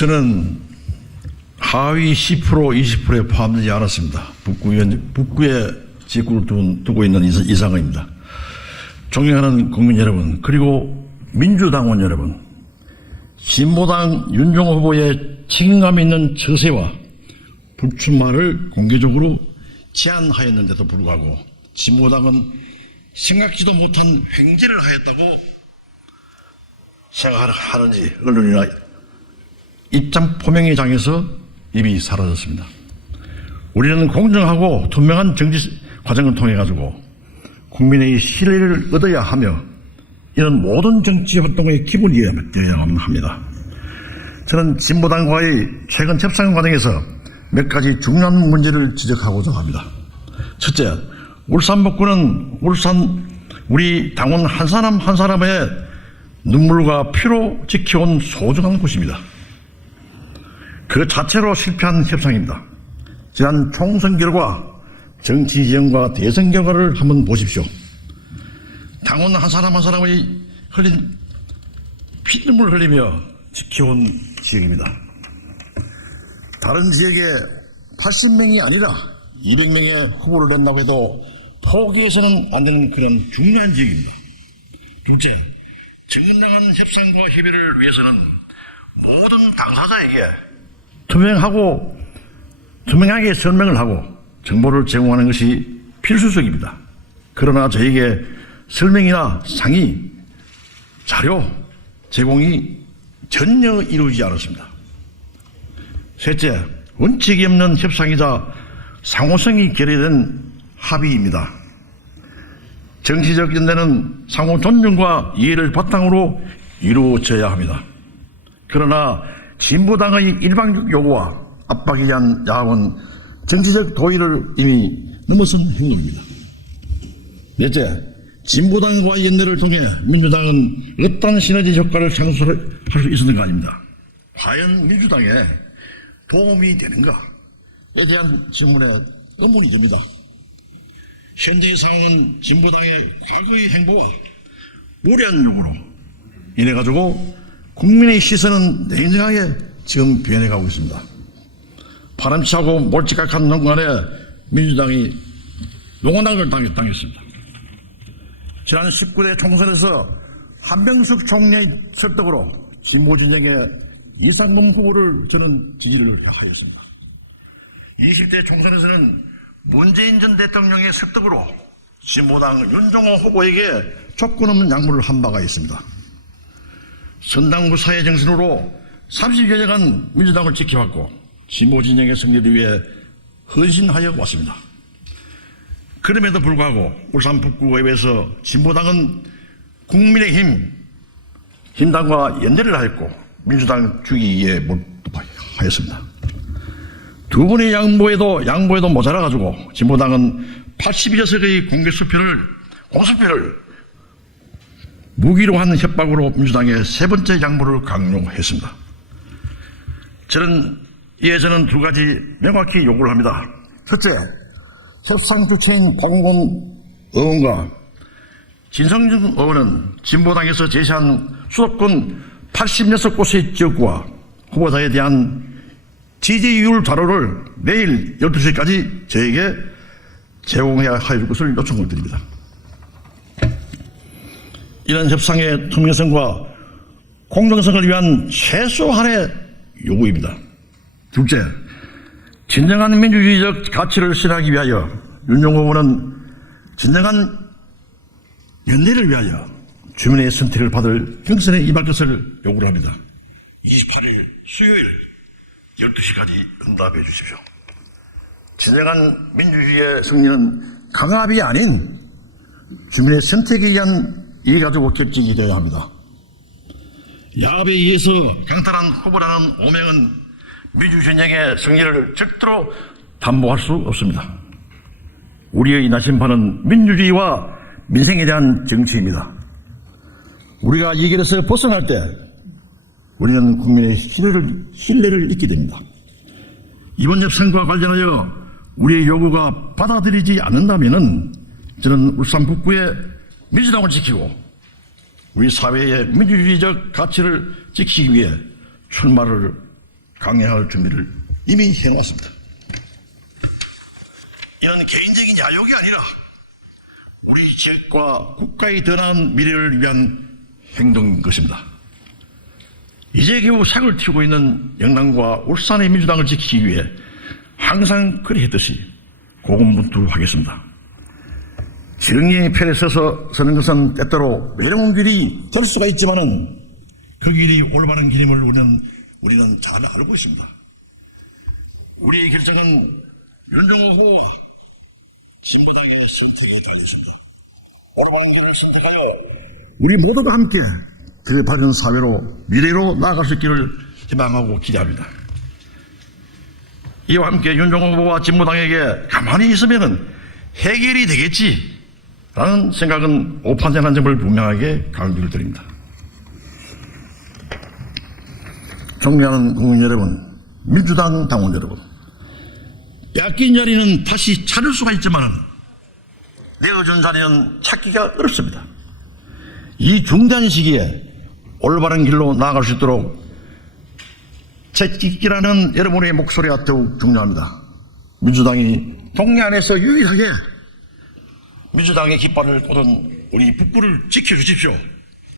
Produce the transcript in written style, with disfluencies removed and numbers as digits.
저는 하위 10%, 20%에 포함되지 않았습니다. 북구에 직구를 두고 있는 이상입니다. 존경하는 국민 여러분, 그리고 민주당원 여러분, 진보당 윤종호 후보의 책임감 있는 처세와 불출마를 공개적으로 제안하였는데도 불구하고 진보당은 생각지도 못한 횡재를 하였다고 생각하는지 언론이나 입장 표명의 장에서 이미 사라졌습니다. 우리는 공정하고 투명한 정치 과정을 통해 가지고 국민의 신뢰를 얻어야 하며 이런 모든 정치 활동의 기본이어야 합니다. 저는 진보당과의 최근 협상 과정에서 몇 가지 중요한 문제를 지적하고자 합니다. 첫째, 울산 북구는 우리 당원 한 사람 한 사람의 눈물과 피로 지켜온 소중한 곳입니다. 그 자체로 실패한 협상입니다. 지난 총선 결과, 정치 지형과 대선 결과를 한번 보십시오. 당원 한 사람 한 사람의 흘린 피눈물 흘리며 지켜온 지역입니다. 다른 지역에 80명이 아니라 200명의 후보를 낸다고 해도 포기해서는 안 되는 그런 중요한 지역입니다. 둘째, 정당한 협상과 협의를 위해서는 모든 당사자에게 투명하게 설명을 하고 정보를 제공하는 것이 필수적입니다. 그러나 저에게 설명이나 상의, 자료 제공이 전혀 이루어지지 않았습니다. 셋째, 원칙이 없는 협상이자 상호성이 결여된 합의입니다. 정치적 연대는 상호 존중과 이해를 바탕으로 이루어져야 합니다. 그러나 진보당의 일방적 요구와 압박에 의한 야합은 정치적 도의를 이미 넘어선 행동입니다. 넷째, 진보당과의 연대를 통해 민주당은 어떤 시너지 효과를 창출할 수 있었는가 아닙니다. 과연 민주당에 도움이 되는가에 대한 질문에 의문이 듭니다. 현재의 상황은 진보당의 과거의 행보와 무례한 요구로 인해 가지고 국민의 시선은 냉정하게 지금 변해가고 있습니다. 바람차고 몰직각한 농간에 민주당이 농원당을 당했습니다. 지난 19대 총선에서 한명숙 총리의 설득으로 진보진영의 이상범 후보를 저는 지지를 하였습니다. 20대 총선에서는 문재인 전 대통령의 설득으로 진보당 윤종호 후보에게 조건 없는 양보를 한 바가 있습니다. 선당구 사회 정신으로 30여 년간 민주당을 지켜왔고 진보진영의 승리를 위해 헌신하여 왔습니다. 그럼에도 불구하고 울산 북구의회에서 진보당은 국민의힘, 힘당과 연대를 하였고 민주당 주기에 몰두하였습니다. 두 분의 양보에도 모자라가지고 진보당은 82석의 공수표를 무기로 한 협박으로 민주당의 세 번째 양보를 강요했습니다. 저는 두 가지 명확히 요구를 합니다. 첫째, 협상 주체인 박홍근 의원과 진성준 의원은 진보당에서 제시한 수도권 86곳의 지역구와 후보자에 대한 지지율 자료를 내일 12시까지 저에게 제공해야 할 것을 요청을 드립니다. 이런 협상의 투명성과 공정성을 위한 최소한의 요구입니다. 둘째, 진정한 민주주의적 가치를 실현하기 위하여 윤종호 후보는 진정한 연대를 위하여 주민의 선택을 받을 경선에 임할 것을 요구를 합니다. 28일 수요일 12시까지 응답해 주십시오. 진정한 민주주의의 승리는 강압이 아닌 주민의 선택에 의한 이해가지고 결정이 되어야 합니다. 야합에 의해서 강탈한 후보라는 오명은 민주진영의 승리를 절대로 담보할 수 없습니다. 우리의 나심판은 민주주의와 민생에 대한 정치입니다. 우리가 이 길에서 벗어날 때 우리는 국민의 신뢰를 잊게 됩니다. 이번 협상과 관련하여 우리의 요구가 받아들이지 않는다면 저는 울산 북구의 민주당을 지키고 우리 사회의 민주주의적 가치를 지키기 위해 출마를 강행할 준비를 이미 해놨습니다. 이는 개인적인 야욕이 아니라 우리 지역과 국가의 더 나은 미래를 위한 행동인 것입니다. 이제 겨우 sak을 틔우고 있는 영남과 울산의 민주당을 지키기 위해 항상 그리했듯이 고군분투하겠습니다. 지렁이의 편에 서는 것은 때때로 외로운 길이 될 수가 있지만은 그 길이 올바른 길임을 우리는 잘 알고 있습니다. 우리의 결정은 윤석열 후보와 진보당의 선택이 되었습니다. 올바른 길을 선택하여 우리 모두가 함께 그 바른 사회로 미래로 나아갈 수 있기를 희망하고 기대합니다. 이와 함께 윤석열 후보와 진보당에게 가만히 있으면 해결이 되겠지라는 생각은 오판전한 점을 분명하게 강조를 드립니다. 존경하는 국민 여러분, 민주당 당원 여러분, 뺏긴 자리는 다시 찾을 수가 있지만 내어준 자리는 찾기가 어렵습니다. 이 중대한 시기에 올바른 길로 나아갈 수 있도록 채찍질하는 여러분의 목소리가 더욱 중요합니다. 민주당이 동해안에서 유일하게 민주당의 깃발을 꽂은 우리 북부를 지켜주십시오.